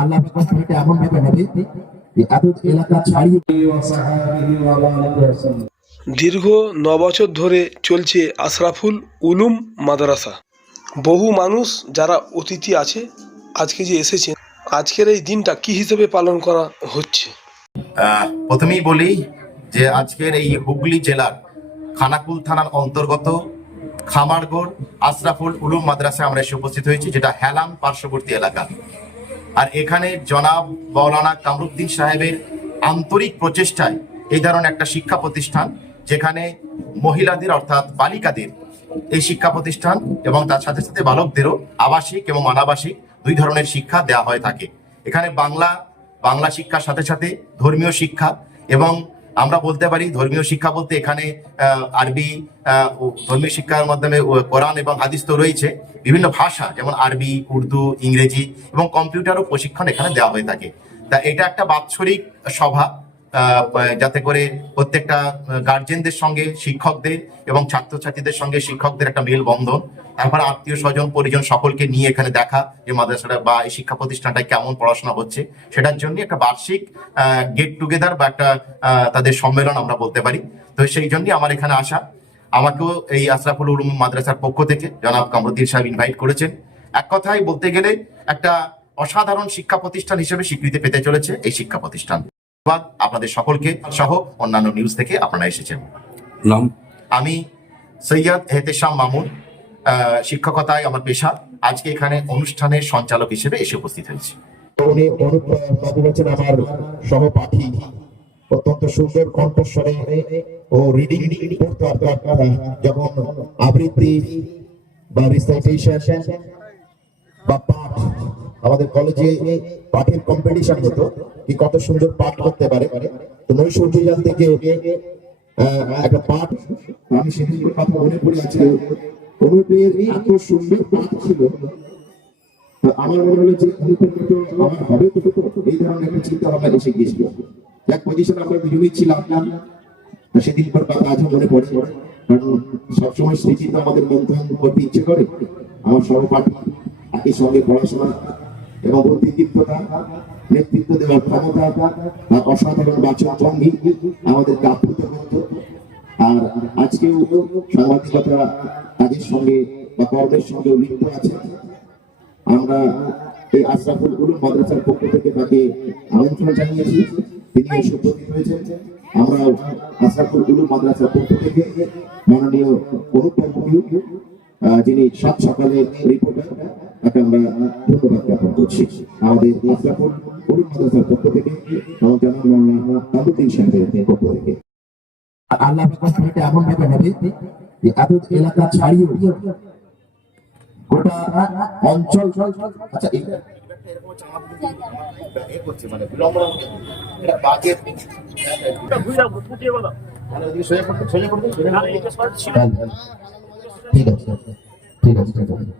আল্লাহ এটা এমন ভাবে হবে যে এত এলাকা ছাড়িয়ে। দীর্ঘ 9 বছর ধরে চলছে আশরাফুল উলুম মাদ্রাসা। বহু মানুষ যারা অতিথি আছে আজকে যে এসেছে, আজকের এই দিনটা কি হিসেবে পালন করা হচ্ছে? প্রথমেই বলি যে আজকের এই হুগলি জেলার খানাকুল থানার অন্তর্গত খামারগড় আশরাফুল উলুম মাদ্রাসায় আমরা এসে উপস্থিত হয়েছি, যেটা হেলান পার্শ্ববর্তী এলাকা। আর এখানে জনাব মাওলানা কামরুদ্দিন সাহেবের আন্তরিক প্রচেষ্টায় এই ধরনের একটা শিক্ষা প্রতিষ্ঠান, যেখানে মহিলাদের অর্থাৎ বালিকাদের এই শিক্ষা প্রতিষ্ঠান এবং তার সাথে সাথে বালকদেরও আবাসিক এবং অনাবাসিক দুই ধরনের শিক্ষা দেওয়া হয়ে থাকে। এখানে বাংলা শিক্ষার সাথে সাথে ধর্মীয় শিক্ষা, এবং আমরা বলতে পারি ধর্মীয় শিক্ষা বলতে এখানে আরবি ধর্মীয় শিক্ষার মাধ্যমে কোরআন এবং হাদিস তো রয়েছে, বিভিন্ন ভাষা যেমন আরবি, উর্দু, ইংরেজি এবং কম্পিউটারও প্রশিক্ষণ এখানে দেওয়া হয়ে থাকে। তা এটা একটা বাৎসরিক সভা, যাতে করে প্রত্যেকটা গার্জেনদের সঙ্গে শিক্ষকদের এবং ছাত্রছাত্রীদের সঙ্গে শিক্ষকদের একটা মেলবন্ধন, তারপরে আত্মীয় স্বজন পরিজন সকলকে নিয়ে এখানে দেখা যে মাদ্রাসাটা বা এই শিক্ষা প্রতিষ্ঠানটায় কেমন পড়াশোনা হচ্ছে, সেটার জন্য একটা বার্ষিক গেট টুগেদার বা একটা তাদের সম্মেলন আমরা বলতে পারি। তো সেই জন্যই আমার এখানে আসা। আমাকেও এই আশরাফুল উলুম মাদ্রাসার পক্ষ থেকে জনাব কামরুদ্দিন সাহেব ইনভাইট করেছেন। এক কথায় বলতে গেলে একটা অসাধারণ শিক্ষা প্রতিষ্ঠান হিসেবে স্বীকৃতি পেতে চলেছে এই শিক্ষা প্রতিষ্ঠান। আপনাদের সকলকে সহ অন্যান্য নিউজ থেকে আপনারা এসেছেন। নাম? আমি সৈয়দ এহতেশাম মামুন, শিক্ষকতায় আমার পেশা। আজকে এখানে অনুষ্ঠানের সঞ্চালক হিসেবে এসে উপস্থিত হয়েছি। উনি আমার সহপাঠী, অত্যন্ত সুন্দর কণ্ঠস্বরে ও রিডিং করতে যখন আবৃত্তি বা রিসাইটেশন বা পাঠ আমাদের কলেজে পাঠের কম্পিটিশন হতো, কি কত সুন্দর পাঠ করতে পারে। তো নৈশভ্যজাল থেকে একটা পাঠ আমি সেদিন কথা মনে পড়ে আছে, অনুপের এত সুন্দর পাঠ ছিল। তো আমার মনে হলো যে আমার হবে তো এই ধরনের একটা চিন্তা ভাবনা এসে গিয়েছিল। এক পজিশন আমরা দুজনেই ছিলাম, সেদিন কথা আজও মনে পড়ে, কারণ সবসময় স্মৃতি তো আমাদের মন্থন করতে ইচ্ছে করে। আমার সহপাঠী একই সঙ্গে পড়াশোনা এবং বুদ্ধিদীপ্ততা, নেতৃত্ব দেওয়ার ক্ষমতা, তার অসাধারণ বাচন ভঙ্গি আমাদেরকে আপ্লুত করত। আর আজকেও সাংবাদিকতা কাজের সঙ্গে বা কর্মের সঙ্গে লিপ্ত আছে। আমরা এই আশরাফুল উলুম মাদ্রাসার পক্ষ থেকে তাকে আমন্ত্রণ জানিয়েছি, তিনি এসে উপস্থিত হয়েছেন। আমরা আশরাফুল উলুম মাদ্রাসার পক্ষ থেকে মাননীয় অনুপম, যিনি সাত সকালে রিপোর্টার, তাকে আমরা ধন্যবাদ জ্ঞাপন করছি। আমাদের আশরাফুল উলুম মাদ্রাসার পক্ষ থেকে এবং জানাব মাওলানা কামরুদ্দিন সাহেবের পক্ষ থেকে। আল্লাহ এটা এমন ভাবে হবে যে এত এলাকা ছাড়িয়ে গোটা অঞ্চল। আচ্ছা ঠিক আছে, ঠিক আছে, ঠিক আছে।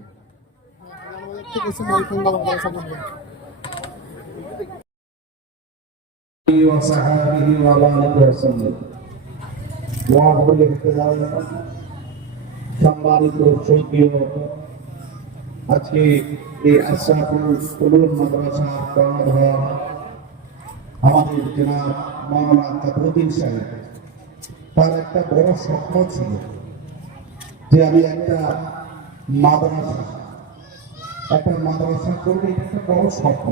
সম্মানিত সক্রিয়, আজকে এই আশরাফুল উলুম মাদ্রাসা কর্ণধার আমাদের জনাব মাওলানা কামরুদ্দিন সাহেব, তার একটা বড় স্বপ্ন ছিল যে আমি একটা মাদ্রাসা করবো। এটা একটা বড় স্বপ্ন।